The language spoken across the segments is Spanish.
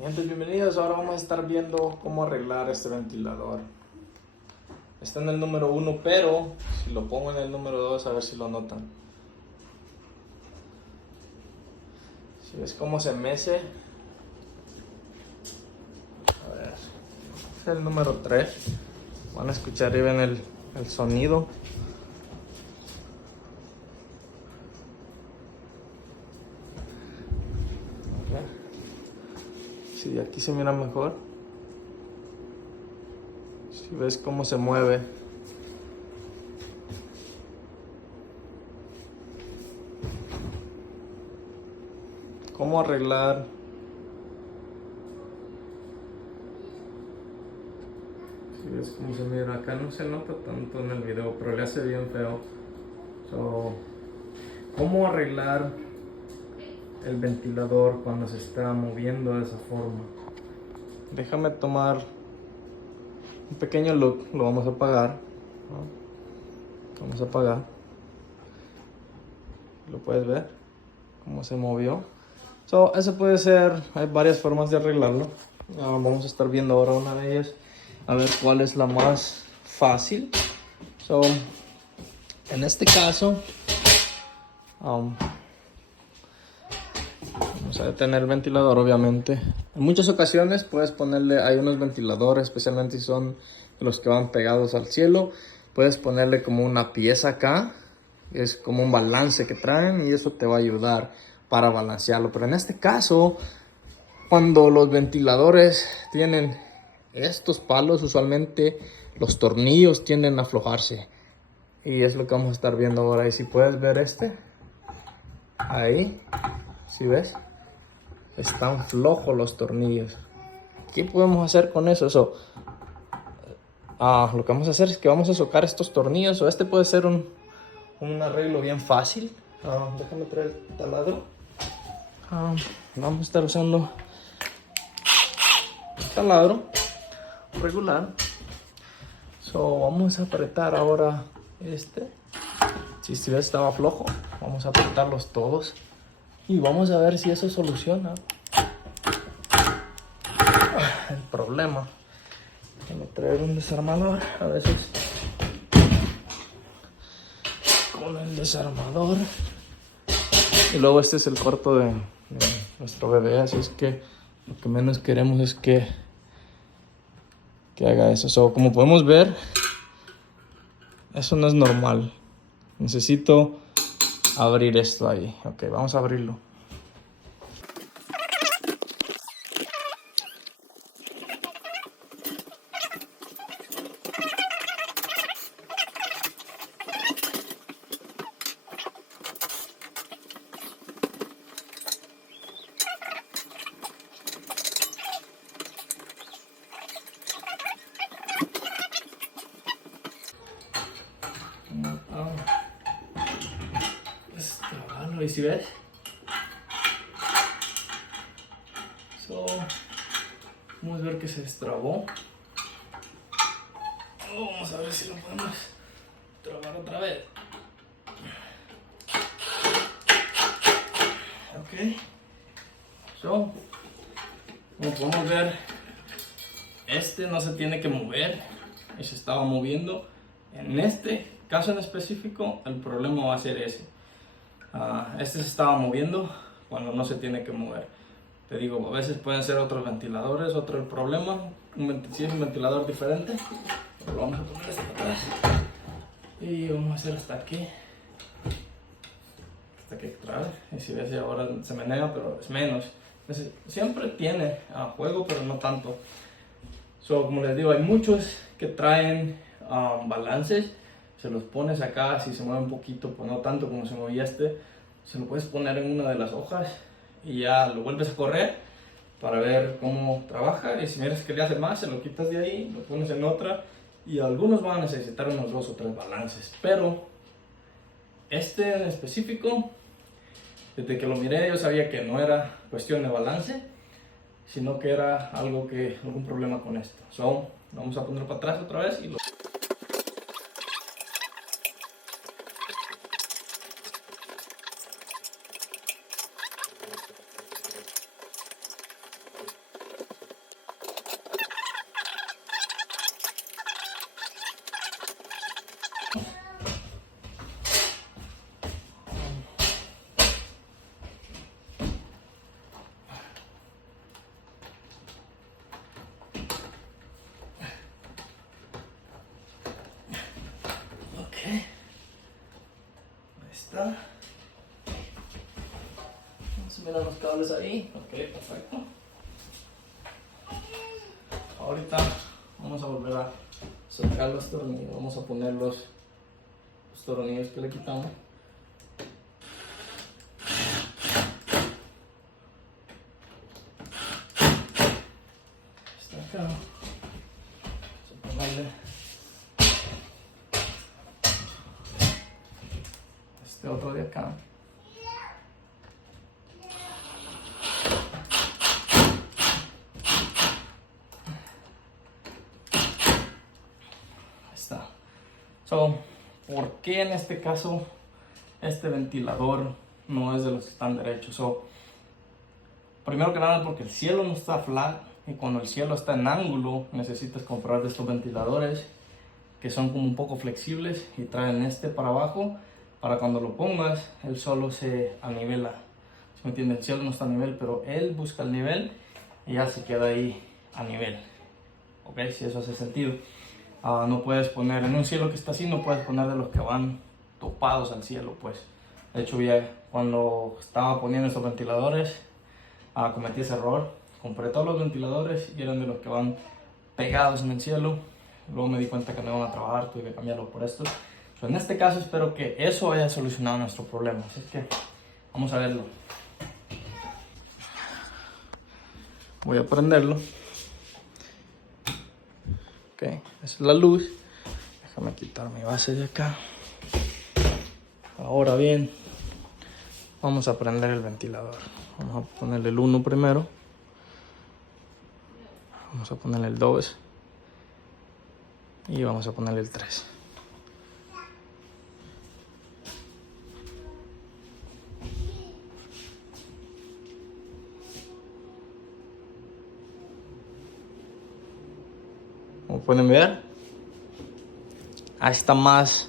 Gente, bienvenidos. Ahora vamos a estar viendo cómo arreglar este ventilador. Está en el número 1, pero si lo pongo en el número 2, a ver si lo notan. Si ves cómo se mece. A ver, este es el número 3. Van a escuchar ahí ven el sonido. Si de aquí se mira mejor. Si ves cómo se mueve. Cómo arreglar. Si ves cómo se mira. Acá no se nota tanto en el video, pero le hace bien feo. Cómo arreglar el ventilador cuando se está moviendo de esa forma. Déjame tomar un pequeño look. Lo vamos a apagar, ¿no? Vamos a apagar. Lo puedes ver cómo se movió. Eso puede ser, hay varias formas de arreglarlo. Vamos a estar viendo ahora una de ellas, a ver cuál es la más fácil. En este caso vamos a detener el ventilador, obviamente. En muchas ocasiones puedes ponerle, hay unos ventiladores, especialmente si son los que van pegados al cielo, puedes ponerle como una pieza acá, es como un balance que traen y eso te va a ayudar para balancearlo. Pero en este caso, cuando los ventiladores tienen estos palos, usualmente los tornillos tienden a aflojarse. Y es lo que vamos a estar viendo ahora. Y si puedes ver ahí, si ves, están flojos los tornillos. ¿Qué podemos hacer con eso? Lo que vamos a hacer es que vamos a socar estos tornillos. Este puede ser un arreglo bien fácil. Déjame traer el taladro. Vamos a estar usando el taladro regular. Vamos a apretar ahora Si ves estaba flojo, vamos a apretarlos todos. Y vamos a ver si eso soluciona el problema. Déjame traer un desarmador. A veces con el desarmador. Y luego este es el corto de nuestro bebé, así es que lo que menos queremos es que haga eso. Como podemos ver, eso no es normal. Necesito abrir esto ahí. Ok, vamos a abrirlo. Y si ves, vamos a ver que se destrabó. Vamos a ver si lo podemos trabar otra vez. Ok. Como podemos ver, no se tiene que mover y se estaba moviendo. En este caso en específico, el problema va a ser ese. Se estaba moviendo cuando no se tiene que mover. Te digo, a veces pueden ser otros ventiladores, otro el problema. Si es un ventilador diferente, lo vamos a poner hasta atrás. Y vamos a hacer hasta aquí. Hasta aquí otra vez. Y si ves, ahora se menea, pero es menos. Entonces, siempre tiene juego, pero no tanto. Como les digo, hay muchos que traen balances. Se los pones acá, si se mueve un poquito, pues no tanto como se movía se lo puedes poner en una de las hojas y ya lo vuelves a correr para ver cómo trabaja. Y si miras que le hace más, se lo quitas de ahí, lo pones en otra. Y algunos van a necesitar unos 2 o 3 balances, pero en específico, desde que lo miré yo sabía que no era cuestión de balance, sino que era algún problema con esto. Vamos a ponerlo para atrás otra vez y lo... Miren los cables ahí. Ok, perfecto. Ahorita vamos a volver a sacar los tornillos. Vamos a poner los tornillos que le quitamos. Está acá. Vamos a ponerle este otro de acá. So, ¿por qué en este caso este ventilador no es de los que están derechos? So, primero que nada porque el cielo no está flat y cuando el cielo está en ángulo necesitas comprar de estos ventiladores que son como un poco flexibles y traen este para abajo para cuando lo pongas él solo se anivela. ¿Sí me entiendes? El cielo no está a nivel, pero él busca el nivel y ya se queda ahí a nivel. ¿Ok? Si eso hace sentido. No puedes poner en un cielo que está así, no puedes poner de los que van topados al cielo, pues. De hecho, ya cuando estaba poniendo estos ventiladores, cometí ese error. Compré todos los ventiladores y eran de los que van pegados en el cielo. Luego me di cuenta que no iban a trabajar, tuve que cambiarlo por estos. Pero en este caso espero que eso haya solucionado nuestro problema. Así que vamos a verlo. Voy a prenderlo. Ok, esa es la luz. Déjame quitar mi base de acá. Ahora bien, vamos a prender el ventilador. Vamos a ponerle el 1 primero. Vamos a ponerle el 2. Y vamos a ponerle el 3. Como pueden ver, ahí está más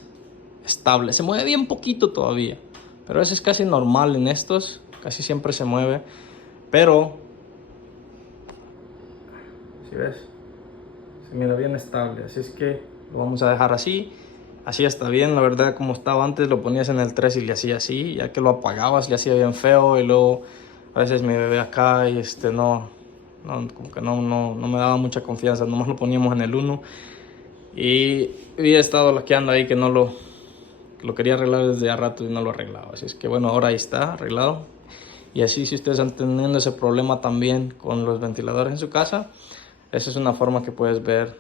estable. Se mueve bien poquito todavía, pero eso es casi normal en estos. Casi siempre se mueve, pero si ves, se mira bien estable. Así es que lo vamos a dejar así. Así está bien, la verdad. Como estaba antes, lo ponías en el 3 y le hacía así. Ya que lo apagabas, le hacía bien feo. Y luego a veces me bebé acá y como que no me daba mucha confianza. Nomás lo poníamos en el 1. Y había estado laqueando ahí que lo quería arreglar desde hace rato y no lo arreglaba. Así es que bueno, ahora ahí está arreglado. Y así, si ustedes están teniendo ese problema también con los ventiladores en su casa, esa es una forma que puedes ver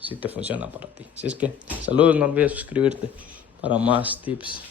si te funciona para ti. Así es que saludos, no olvides suscribirte para más tips.